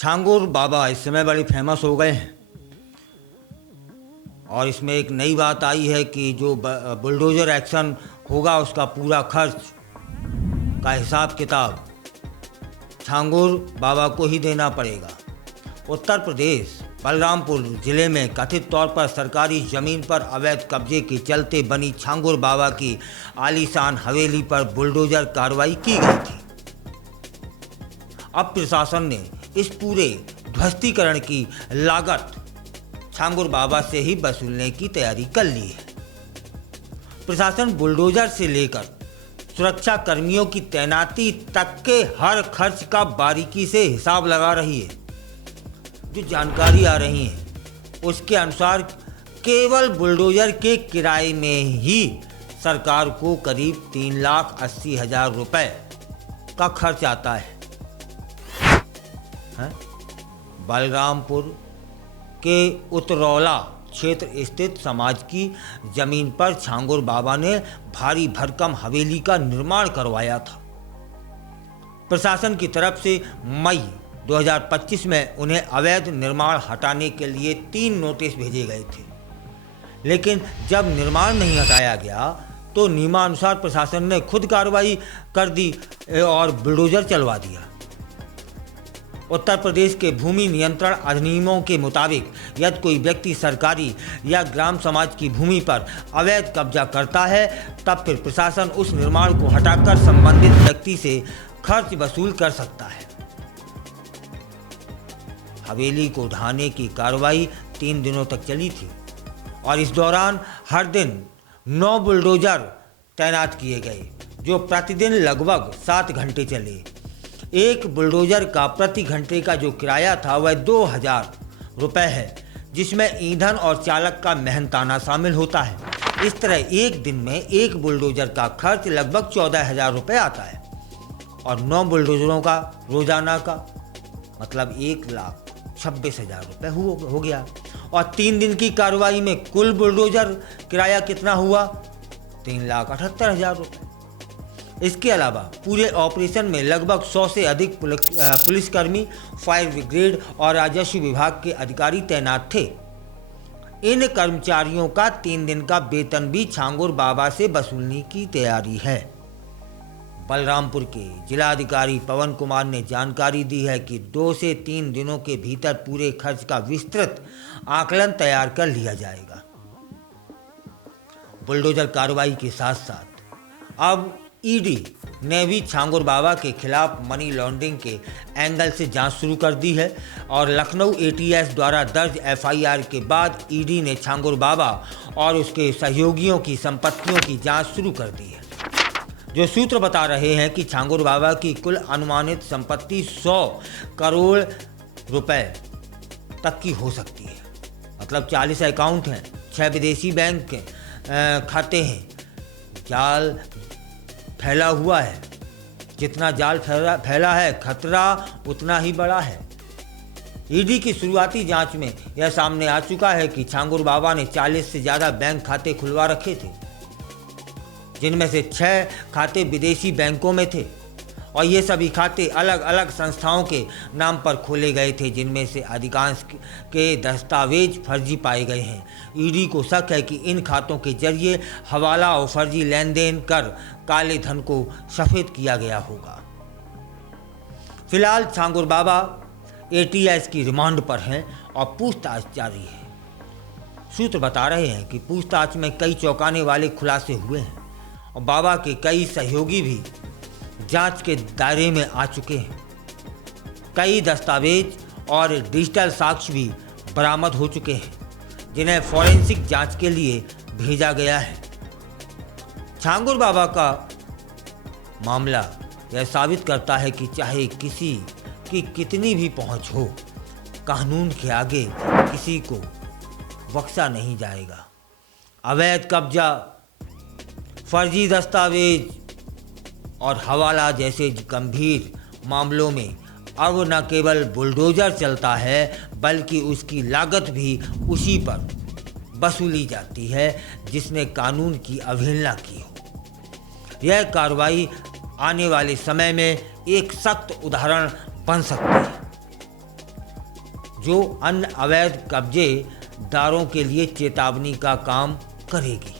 छांगुर बाबा इस समय बड़े फेमस हो गए हैं और इसमें एक नई बात आई है कि जो बुलडोज़र एक्शन होगा उसका पूरा खर्च का हिसाब किताब छांगुर बाबा को ही देना पड़ेगा। उत्तर प्रदेश बलरामपुर जिले में कथित तौर पर सरकारी ज़मीन पर अवैध कब्जे के चलते बनी छांगुर बाबा की आलीशान हवेली पर बुलडोज़र कार्रवाई की गई थी। अब प्रशासन ने इस पूरे ध्वस्तीकरण की लागत छांगुर बाबा से ही वसूलने की तैयारी कर ली है। प्रशासन बुलडोज़र से लेकर सुरक्षा कर्मियों की तैनाती तक के हर खर्च का बारीकी से हिसाब लगा रही है। जो जानकारी आ रही है उसके अनुसार केवल बुलडोज़र के किराए में ही सरकार को करीब 3,80,000 रुपए का खर्च आता है। बलरामपुर के उतरौला क्षेत्र स्थित समाज की जमीन पर छांगुर बाबा ने भारी भरकम हवेली का निर्माण करवाया था। प्रशासन की तरफ से मई 2025 में उन्हें अवैध निर्माण हटाने के लिए 3 नोटिस भेजे गए थे, लेकिन जब निर्माण नहीं हटाया गया तो नियमानुसार प्रशासन ने खुद कार्रवाई कर दी और बुलडोज़र चलवा दिया। उत्तर प्रदेश के भूमि नियंत्रण अधिनियमों के मुताबिक यदि कोई व्यक्ति सरकारी या ग्राम समाज की भूमि पर अवैध कब्जा करता है तब फिर प्रशासन उस निर्माण को हटाकर संबंधित व्यक्ति से खर्च वसूल कर सकता है। हवेली को ढाने की कार्रवाई 3 दिनों तक चली थी और इस दौरान हर दिन 9 बुलडोज़र तैनात किए गए जो प्रतिदिन लगभग 7 घंटे चले। एक बुलडोज़र का प्रति घंटे का जो किराया था वह 2,000 रुपये है, जिसमें ईंधन और चालक का मेहनताना शामिल होता है। इस तरह एक दिन में एक बुलडोज़र का खर्च लगभग 14,000 रुपये आता है और 9 बुलडोज़रों का रोजाना का मतलब 1,26,000 रुपये हो गया। और 3 दिन की कार्रवाई में कुल बुलडोज़र किराया कितना हुआ? 3,78,000 रुपये। इसके अलावा पूरे ऑपरेशन में लगभग 100 से अधिक पुलिसकर्मी, फायर ब्रिगेड और राजस्व विभाग के अधिकारी तैनात थे। इन कर्मचारियों का 3 दिन का वेतन भी छांगुर बाबा से वसूलने की तैयारी है। बलरामपुर के जिलाधिकारी पवन कुमार ने जानकारी दी है कि 2 से 3 दिनों के भीतर पूरे खर्च का विस्तृत आकलन तैयार कर लिया जाएगा। बुलडोज़र कार्रवाई के साथ साथ अब ईडी ने भी छांगुर बाबा के खिलाफ मनी लॉन्ड्रिंग के एंगल से जांच शुरू कर दी है और लखनऊ एटीएस द्वारा दर्ज एफआईआर के बाद ईडी ने छांगुर बाबा और उसके सहयोगियों की संपत्तियों की जांच शुरू कर दी है। जो सूत्र बता रहे हैं कि छांगुर बाबा की कुल अनुमानित संपत्ति 100 करोड़ रुपए तक की हो सकती है। मतलब 40 अकाउंट हैं, 6 विदेशी बैंक के खाते हैं। जाल फैला हुआ है, जितना जाल फैला है खतरा उतना ही बड़ा है। ईडी की शुरुआती जांच में यह सामने आ चुका है कि छांगुर बाबा ने 40 से ज़्यादा बैंक खाते खुलवा रखे थे, जिनमें से 6 खाते विदेशी बैंकों में थे और ये सभी खाते अलग अलग संस्थाओं के नाम पर खोले गए थे, जिनमें से अधिकांश के दस्तावेज फर्जी पाए गए हैं। ईडी को शक है कि इन खातों के जरिए हवाला और फर्जी लेन देन कर काले धन को सफेद किया गया होगा। फिलहाल छांगुर बाबा एटीएस की रिमांड पर हैं और पूछताछ जारी है। सूत्र बता रहे हैं कि पूछताछ में कई चौंकाने वाले खुलासे हुए हैं और बाबा के कई सहयोगी भी जांच के दायरे में आ चुके हैं। कई दस्तावेज और डिजिटल साक्ष्य भी बरामद हो चुके हैं, जिन्हें फॉरेंसिक जांच के लिए भेजा गया है। छांगुर बाबा का मामला यह साबित करता है कि चाहे किसी की कितनी भी पहुंच हो, कानून के आगे किसी को बख्शा नहीं जाएगा। अवैध कब्जा, फर्जी दस्तावेज और हवाला जैसे गंभीर मामलों में अब न केवल बुलडोज़र चलता है बल्कि उसकी लागत भी उसी पर वसूली जाती है जिसने कानून की अवहेलना की हो। यह कार्रवाई आने वाले समय में एक सख्त उदाहरण बन सकती है। जो अन्य अवैध कब्जेदारों के लिए चेतावनी का काम करेगी।